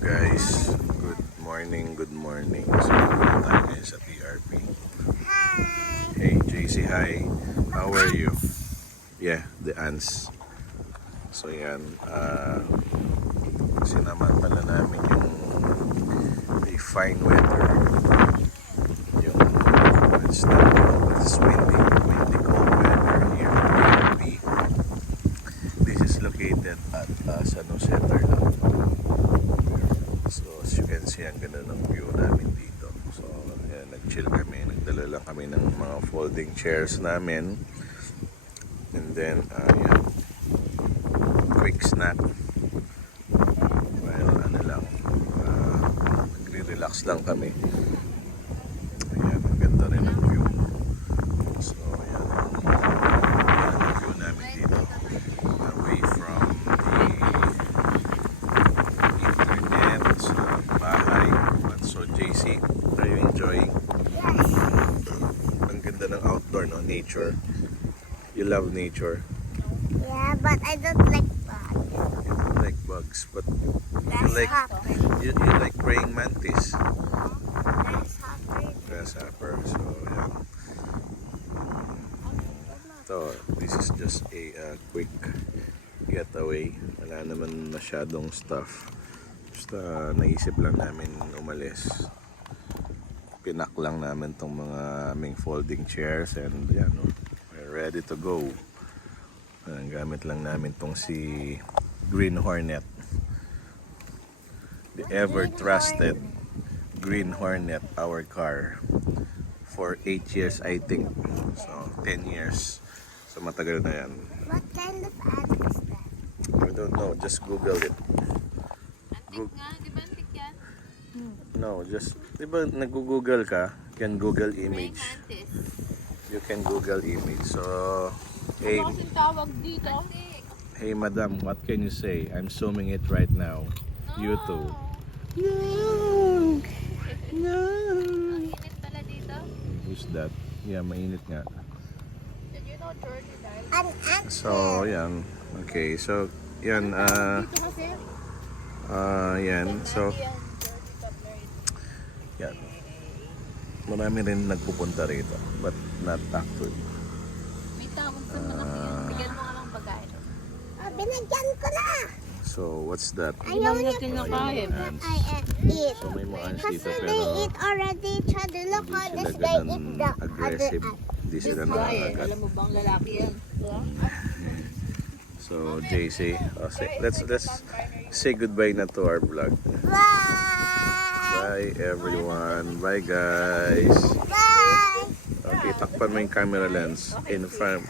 guys, good morning. So, tayo ngayon sa TRP. Hey JC, hi. How are you? Yeah, the ants. So yan, sinaman pala namin yung the fine weather. Yung it's windy cold weather here in TRP. This is located at San Jose Tarlac. So as you can see, ang ganda ng view namin dito. So yan, nag-chill kami, nagdala lang kami ng mga folding chairs namin. And then yan, quick snack. Well, ano lang, nagre-relax lang kami. Ayan, ang ganda rin ang view. So yan, ang view namin dito, away from bahay. So JC, are you enjoying? Ang ganda ng outdoor, no? Nature. You love nature. Yeah, but I don't like bugs. You don't like bugs, but you like praying mantis. Grasshopper. So yeah. So this is just a quick getaway. Wala naman masyadong stuff. Basta naisip lang namin umalis. Pinak lang namin tong mga aming folding chairs and yan, no, we're ready to go. Ang gamit lang namin tong si Green Hornet. The ever trusted Green Hornet, our car. For 8 years I think. So 10 years. So matagal na yan. What kind of ant is that? I don't know, just Google it. Antik nga, di ba antik yan? No, just, di ba nag-google ka? You can Google image. Mantis. You can Google image. So, hey, Ano kasing tawag dito? hey madam, what can you say? I'm zooming it right now. YouTube. No! No! Ang init pala dito. Who's that? Yeah, mainit nga. Did you know Jordy died? An ant. So, yan. Okay, so, yan, Dito kasi? yan. So, Daddy and Jordy got married. yan. Marami rin nagpupunta rito, but not actually. May tawag sa malaki yan. Bigyan mo nga ng pagkain. Oh, binagyan ko na. So, what's that? Ayaw niya kinakain. Ants. I eat. So, may mga ants Kasi dito they pero eat already each other. Look hindi on sila this, they eat ganun the other aggressive. ant. Hindi sila Guy, nakakagat. alam mo bang lalaki yan? So, JC, let's say goodbye na to our vlog. Bye! Bye everyone. Bye guys. Bye! Okay, takpan mo yung camera lens in front.